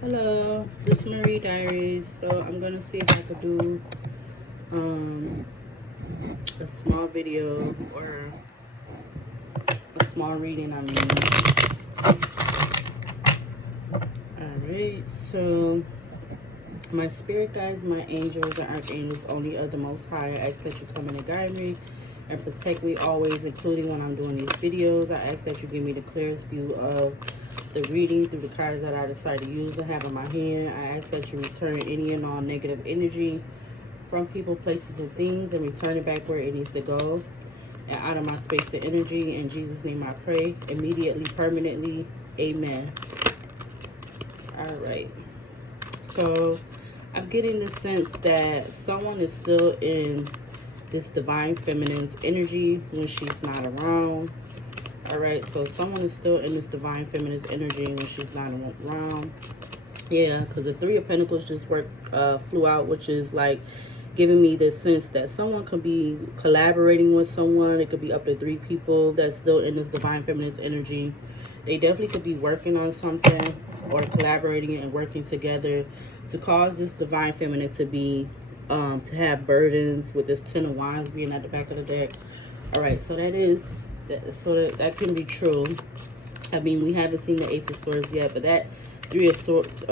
Hello, this is Marie Diaries. So I'm gonna see if I could do um a small video or a small reading. Alright, so my spirit guides, my angels and archangels only of the most high, I ask that you come in and guide me and protect me always, including when I'm doing these videos. I ask that you give me the clearest view of the reading through the cards that I decide to use and have in my hand. I ask that you return any and all negative energy from people, places, and things, and return it back where it needs to go and out of my space and energy. In Jesus' name I pray, immediately, permanently. Amen. All right. So I'm getting the sense that someone is still in this divine feminine's energy when she's not around. All right, so someone is still in this divine feminine's energy when she's not around. Yeah, because the Three of Pentacles just flew out, which is like giving me this sense that someone could be collaborating with someone. It could be up to 3 people that's still in this divine feminine's energy. They definitely could be working on something or collaborating and working together to cause this divine feminine to be to have burdens, with this 10 of Wands being at the back of the deck. All right, so that can be true. I mean, we haven't seen the Ace of Swords yet, but that 3 of Swords,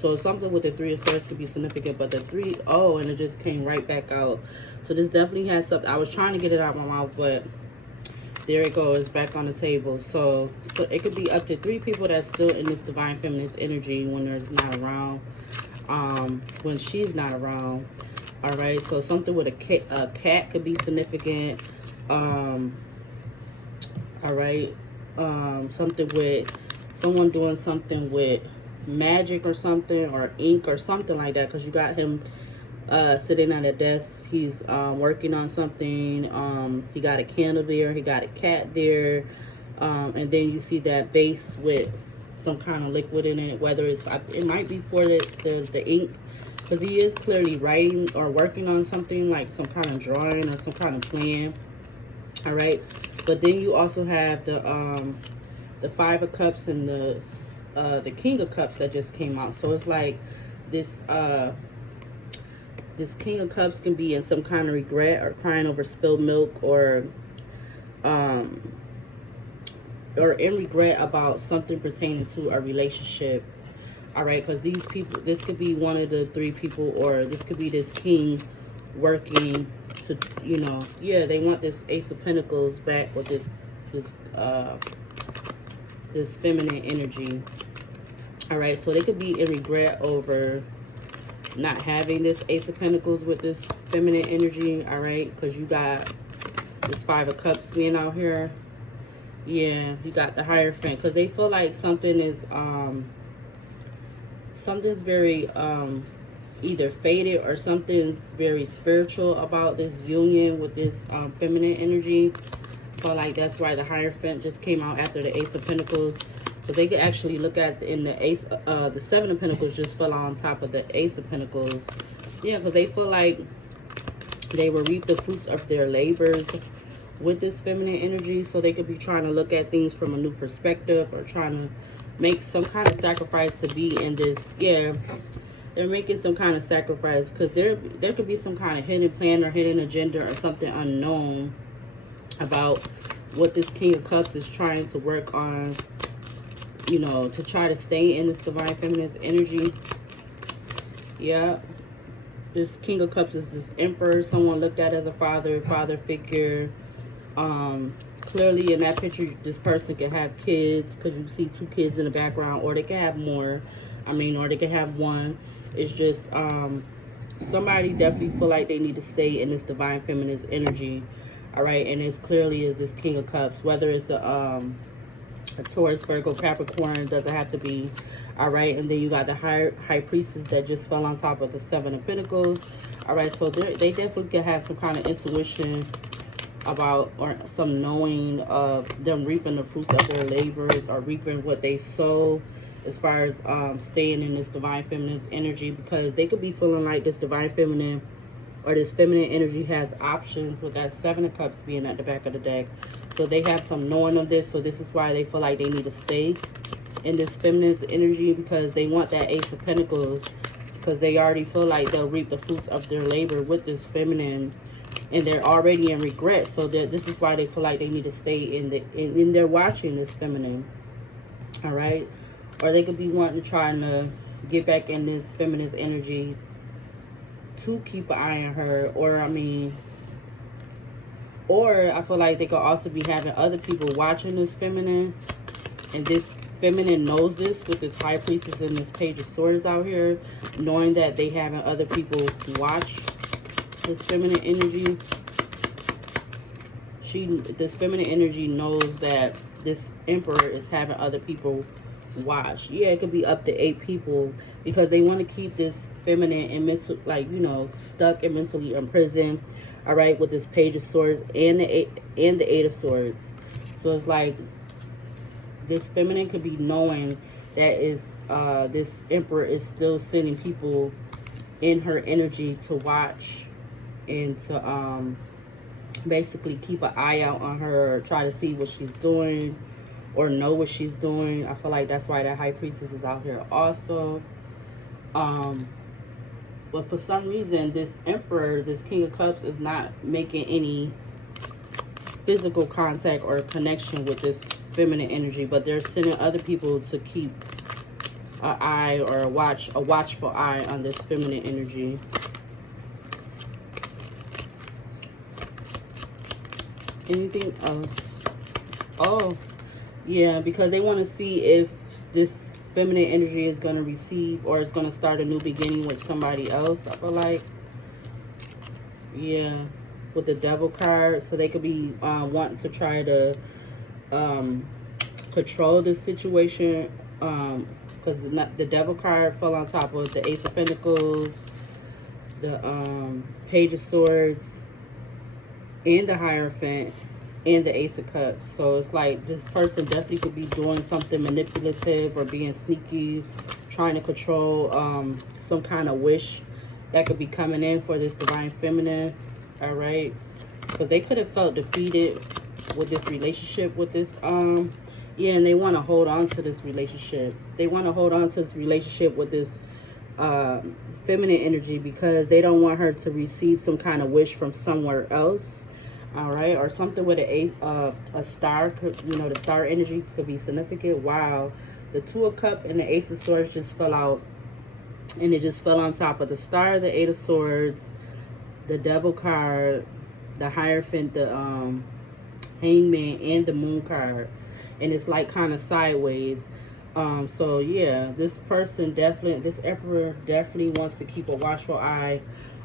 so something with the 3 of Swords could be significant, but the 3, oh, and it just came right back out. So this definitely has something. I was trying to get it out of my mouth, but there it goes, back on the table. So it could be up to 3 people that's still in this divine feminine's energy when there's not around, when she's not around. All right, so something with a cat could be significant. All right, something with someone doing something with magic or something, or ink or something like that, because you got him sitting at a desk. He's working on something. He got a candle there, he got a cat there, and then you see that vase with some kind of liquid in it, whether it might be for the ink, because he is clearly writing or working on something, like some kind of drawing or some kind of plan. All right, but then you also have the 5 of Cups and the King of Cups that just came out. So it's like this King of Cups can be in some kind of regret or crying over spilled milk, or in regret about something pertaining to a relationship. All right, because these people, this could be one of the 3 people, or this could be this king working to, you know, yeah, they want this Ace of Pentacles back with this feminine energy. All right, so they could be in regret over not having this Ace of Pentacles with this feminine energy. All right, because you got this 5 of Cups being out here. Yeah, you got the Hierophant, because they feel like something is something's very either faded, or something's very spiritual about this union with this feminine energy. So like that's why the Hierophant just came out after the Ace of Pentacles. So they could actually look at in the Ace, the 7 of Pentacles just fell on top of the Ace of Pentacles. Yeah, because they feel like they will reap the fruits of their labors with this feminine energy. So they could be trying to look at things from a new perspective, or trying to make some kind of sacrifice to be in this. Yeah, they're making some kind of sacrifice, because there could be some kind of hidden plan or hidden agenda or something unknown about what this King of Cups is trying to work on, you know, to try to stay in this divine feminine's energy. Yeah, this King of Cups is this Emperor, someone looked at as a father figure. Clearly in that picture, this person can have kids, because you see 2 kids in the background, or they can have more. I mean, or they can have one. It's just somebody definitely feel like they need to stay in this divine feminine's energy. All right, and it's clearly is this King of Cups, whether it's a Taurus, Virgo, Capricorn, doesn't have to be. All right, and then you got the high priestess that just fell on top of the 7 of Pentacles. All right, so they definitely can have some kind of intuition about, or some knowing of them reaping the fruits of their labors, or reaping what they sow, as far as staying in this divine feminine's energy, because they could be feeling like this divine feminine, or this feminine energy, has options with that 7 of Cups being at the back of the deck. So they have some knowing of this, so this is why they feel like they need to stay in this feminine energy because they want that Ace of Pentacles, because they already feel like they'll reap the fruits of their labor with this feminine, and they're already in regret. So this is why they feel like they need to stay in their watching this feminine. All right, or they could be wanting to trying to get back in this feminine energy to keep an eye on her, or I mean, or I feel like they could also be having other people watching this feminine, and this feminine knows this with this High Priestess and this Page of Swords out here, knowing that they having other people watch this feminine energy. This feminine energy knows that this Emperor is having other people watch. Yeah, it could be up to 8 people, because they want to keep this feminine and like, you know, stuck and mentally imprisoned. All right, with this Page of Swords and the Eight of Swords. So it's like this feminine could be knowing that is this Emperor is still sending people in her energy to watch and to basically keep an eye out on her, or try to see what she's doing or know what she's doing. I feel like that's why that High Priestess is out here also. But for some reason, this Emperor, this King of Cups, is not making any physical contact or connection with this feminine energy, but they're sending other people to keep an eye or a watchful eye on this feminine energy. Anything else? Oh, yeah, because they want to see if this feminine energy is going to receive or is going to start a new beginning with somebody else, I feel like. Yeah, with the Devil card. So they could be wanting to try to control this situation, because the Devil card fell on top of the Ace of Pentacles, the Page of Swords, and the Hierophant, and the Ace of Cups. So it's like this person definitely could be doing something manipulative or being sneaky, trying to control some kind of wish that could be coming in for this Divine Feminine. All right, because they could have felt defeated with this relationship with this yeah, and they want to hold on to this relationship. They want to hold on to this relationship with this feminine energy, because they don't want her to receive some kind of wish from somewhere else. All right, or something with a star, you know, the star energy could be significant. Wow, the Two of Cups and the Ace of Swords just fell out, and it just fell on top of the star, the Eight of Swords, the Devil card, the Hierophant, the Hangman, and the Moon card, and it's like kind of sideways. So yeah, this person definitely, this Emperor definitely wants to keep a watchful eye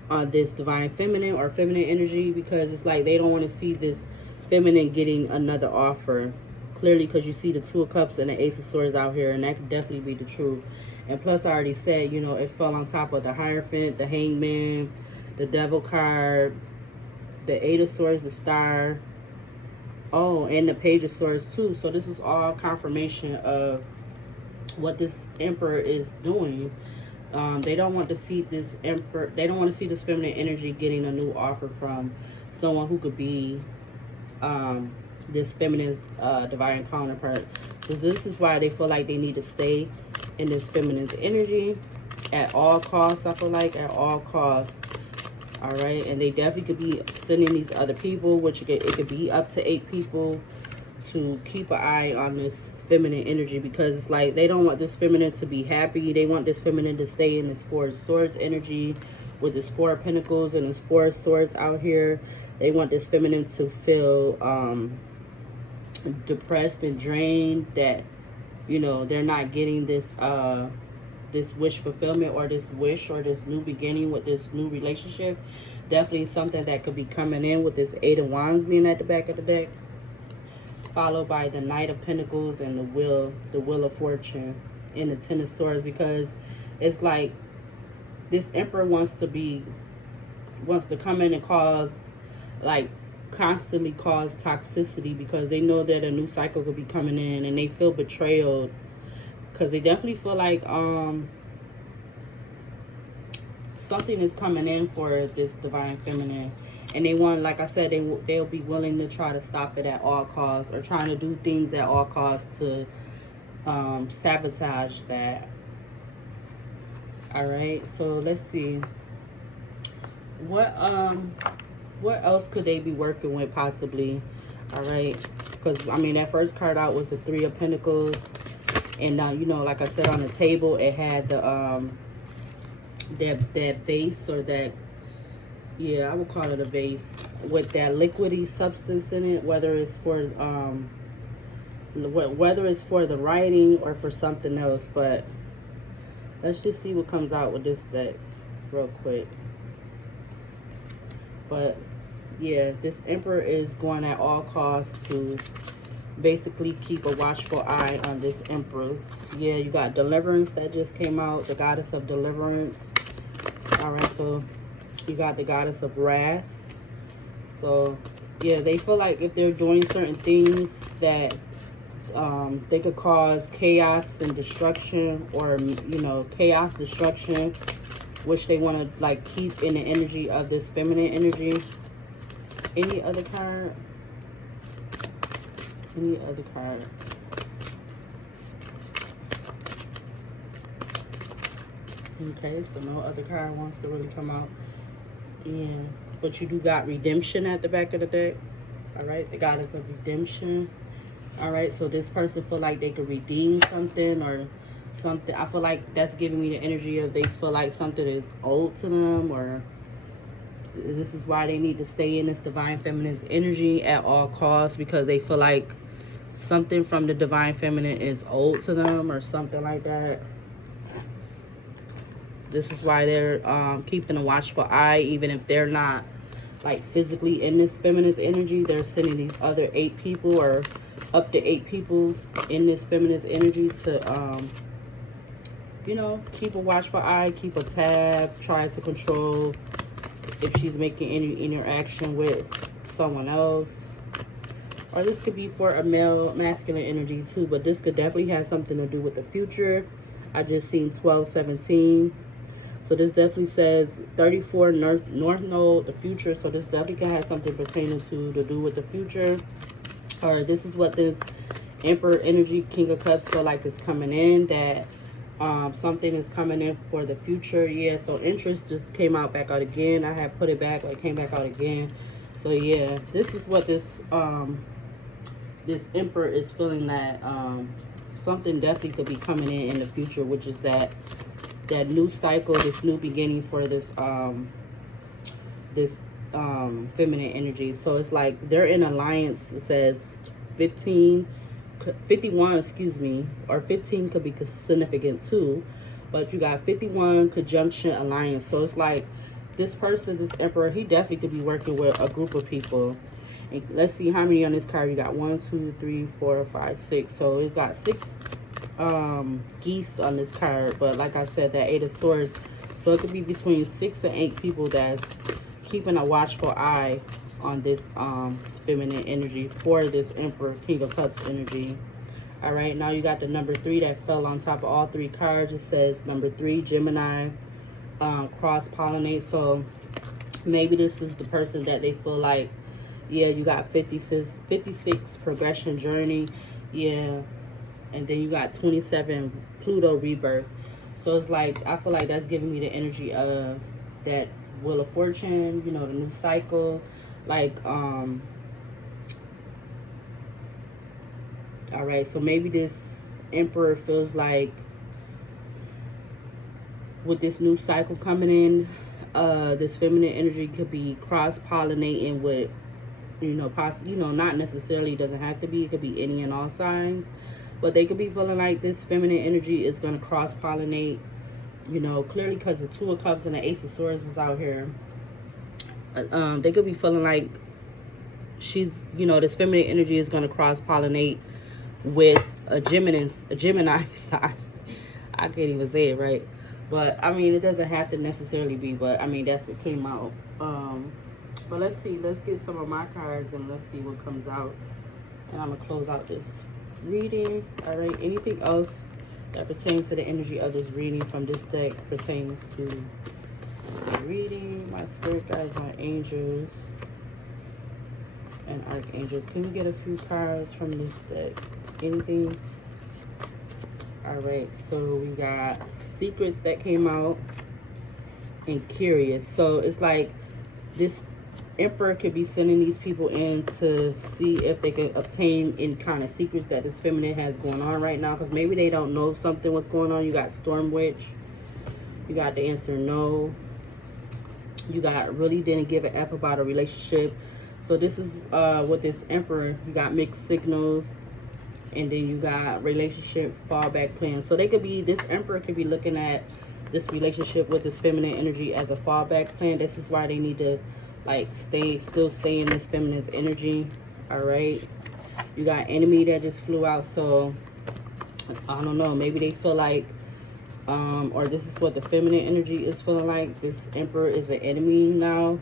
on this Divine Feminine or feminine energy, because it's like they don't want to see this feminine getting another offer. Clearly, because you see the Two of Cups and the Ace of Swords out here, and that could definitely be the truth. And plus, I already said, you know, it fell on top of the Hierophant, the Hangman, the Devil card, the Eight of Swords, the Star, oh, and the Page of Swords too. So this is all confirmation of what this Emperor is doing. They don't want to see this Emperor, they don't want to see this feminine energy getting a new offer from someone who could be this feminine divine counterpart. So this is why they feel like they need to stay in this feminine energy at all costs. I feel like at all costs. All right, and they definitely could be sending these other people, which it could be up to 8 people, to keep an eye on this feminine energy, because it's like they don't want this feminine to be happy. They want this feminine to stay in this Four of Swords energy with this Four of Pentacles and this Four of Swords out here. They want this feminine to feel depressed and drained, that, you know, they're not getting this this wish fulfillment, or this wish, or this new beginning with this new relationship. Definitely something that could be coming in with this Eight of Wands being at the back of the deck, followed by the Knight of Pentacles and the Wheel of Fortune and the Ten of Swords, because it's like this Emperor wants to come in and cause, like, constantly cause toxicity, because they know that a new cycle could be coming in, and they feel betrayed, because they definitely feel like something is coming in for this Divine Feminine, and they want, like I said, they'll be willing to try to stop it at all costs, or trying to do things at all costs to sabotage that. All right, so let's see what what else could they be working with possibly. All right, because I mean that first card out was the Three of Pentacles, and now you know, like I said, on the table it had the that vase, or that, yeah, I would call it a vase with that liquidy substance in it, whether it's for the writing or for something else. But let's just see what comes out with this deck real quick. But yeah, this Emperor is going at all costs to basically keep a watchful eye on this Empress. Yeah, you got Deliverance that just came out, the Goddess of Deliverance. All right, so you got the Goddess of Wrath. So yeah, they feel like if they're doing certain things that they could cause chaos and destruction, or you know, chaos, destruction, which they want to like keep in the energy of this feminine energy. Any other card? Any other card? Okay, so no other card wants to really come out. Yeah, but you do got Redemption at the back of the deck. All right, the Goddess of Redemption. All right, so this person feel like they could redeem something or something. I feel like that's giving me the energy of they feel like something is owed to them, or this is why they need to stay in this divine feminine energy at all costs, because they feel like something from the divine feminine is owed to them or something like that. This is why they're keeping a watchful eye, even if they're not like physically in this feminine energy. They're sending these other 8 people, or up to 8 people in this feminine energy to you know, keep a watchful eye, keep a tab, try to control if she's making any interaction with someone else. Or this could be for a male masculine energy too, but this could definitely have something to do with the future. I just seen 1217. So this definitely says 34 North Node, the future. So this definitely can have something pertaining to do with the future. Or this is what this Emperor energy, King of Cups, feel like is coming in, that something is coming in for the future. Yeah, so interest just came out back out again. I had put it back, but it came back out again. So yeah, this is what this this Emperor is feeling, that something definitely could be coming in the future, which is that new cycle, this new beginning for this this feminine energy. So it's like they're in alliance. It says 51, excuse me, or 15 could be significant too, but you got 51 conjunction alliance. So it's like this person, this Emperor, he definitely could be working with a group of people. And let's see how many on this card. You got 1, 2, 3, 4, 5, 6. So it's got 6 geese on this card. But like I said, that 8 of Swords, so it could be between 6 and 8 people that's keeping a watchful eye on this feminine energy for this Emperor, King of Cups energy. All right, now you got the number 3 that fell on top of all 3 cards. It says number 3, Gemini, cross-pollinate. So maybe this is the person that they feel like, yeah, you got 56 progression journey. Yeah, and then you got 27 Pluto rebirth. So it's like, I feel like that's giving me the energy of that Wheel of Fortune, you know, the new cycle. Like all right, so maybe this Emperor feels like with this new cycle coming in, this feminine energy could be cross-pollinating with, you know, not necessarily, doesn't have to be, it could be any and all signs, but they could be feeling like this feminine energy is going to cross-pollinate, you know, clearly because the 2 of Cups and the Ace of Swords was out here. They could be feeling like she's, you know, this feminine energy is going to cross-pollinate with a Gemini sign. I can't even say it right, but I mean, it doesn't have to necessarily be, but I mean, that's what came out. But let's see, let's get some of my cards and let's see what comes out, and I'm gonna close out this reading. All right, anything else that pertains to the energy of this reading from this deck pertains to the reading? My spirit guides, my angels and archangels, can we get a few cards from this deck? Anything? All right, so we got secrets that came out and curious. So it's like this Emperor could be sending these people in to see if they can obtain any kind of secrets that this feminine has going on right now, because maybe they don't know something what's going on. You got Storm Witch, you got the answer no, you got really didn't give a F about a relationship. So this is with this Emperor, you got mixed signals, and then you got relationship fallback plan. So they could be, this Emperor could be looking at this relationship with this feminine energy as a fallback plan. This is why they need to like still stay in this feminine's energy. All right, you got enemy that just flew out. So I don't know, maybe they feel like or this is what the feminine energy is feeling like. This Emperor is an enemy now,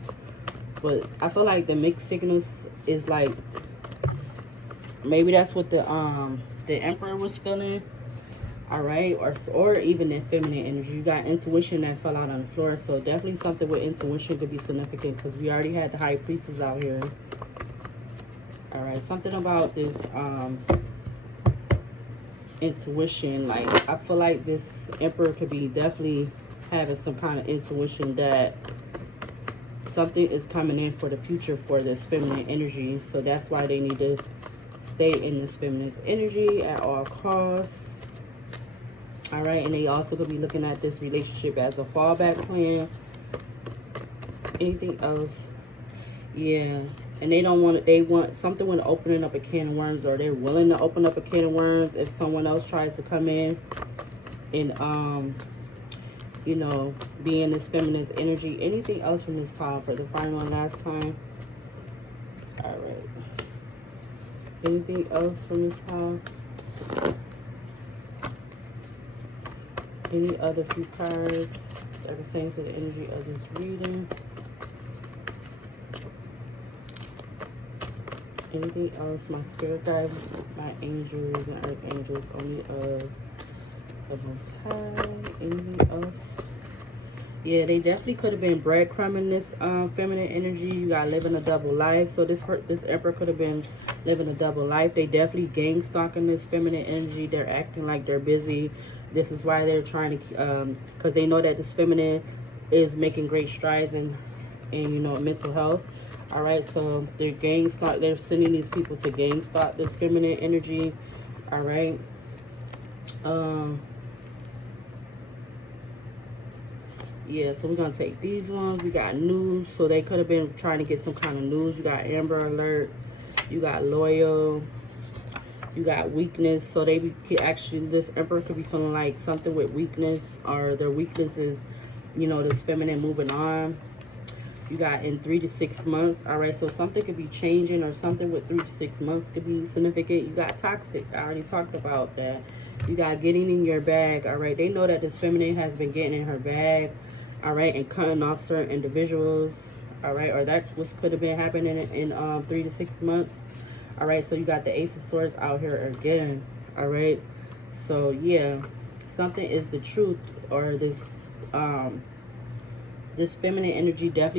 but I feel like the mixed signals is like maybe that's what the Emperor was feeling. All right, or even that feminine energy. You got intuition that fell out on the floor, so definitely something with intuition could be significant, because we already had the High Priestess out here. All right, something about this intuition, like I feel like this Emperor could be definitely having some kind of intuition that something is coming in for the future for this feminine energy. So that's why they need to stay in this feminine's energy at all costs. All right, and they also could be looking at this relationship as a fallback plan. Anything else? Yeah, and they don't want it. They want something with opening up a can of worms, or they're willing to open up a can of worms if someone else tries to come in and you know, be in this feminine's energy. Anything else from this pile for the final and last time? All right. Anything else from this pile? Any other few cards that pertain to the energy of this reading? Anything else? My spirit guides, my angels and archangels, only of the Most High. Anything else? Yeah, they definitely could have been breadcrumbing this feminine energy. You got living a double life. So this Emperor could have been living a double life. They definitely gang stalking this feminine energy. They're acting like they're busy. This is why they're trying to, because they know that this feminine is making great strides in you know, mental health. All right, so they're gang stalk. They're sending these people to gang stalk this feminine energy. All right. Yeah, so we're gonna take these ones. We got news, so they could have been trying to get some kind of news. You got Amber Alert, you got loyal, you got weakness. So they be actually, this Emperor could be feeling like something with weakness, or their weakness is, you know, this feminine moving on. You got in 3 to 6 months. All right, so something could be changing, or something with 3 to 6 months could be significant. You got toxic. I already talked about that. You got getting in your bag. All right, they know that this feminine has been getting in her bag. All right, and cutting off certain individuals. All right, or that was could have been happening in 3 to 6 months. All right, so you got the Ace of Swords out here again. All right, so yeah, something is the truth, or this this feminine energy definitely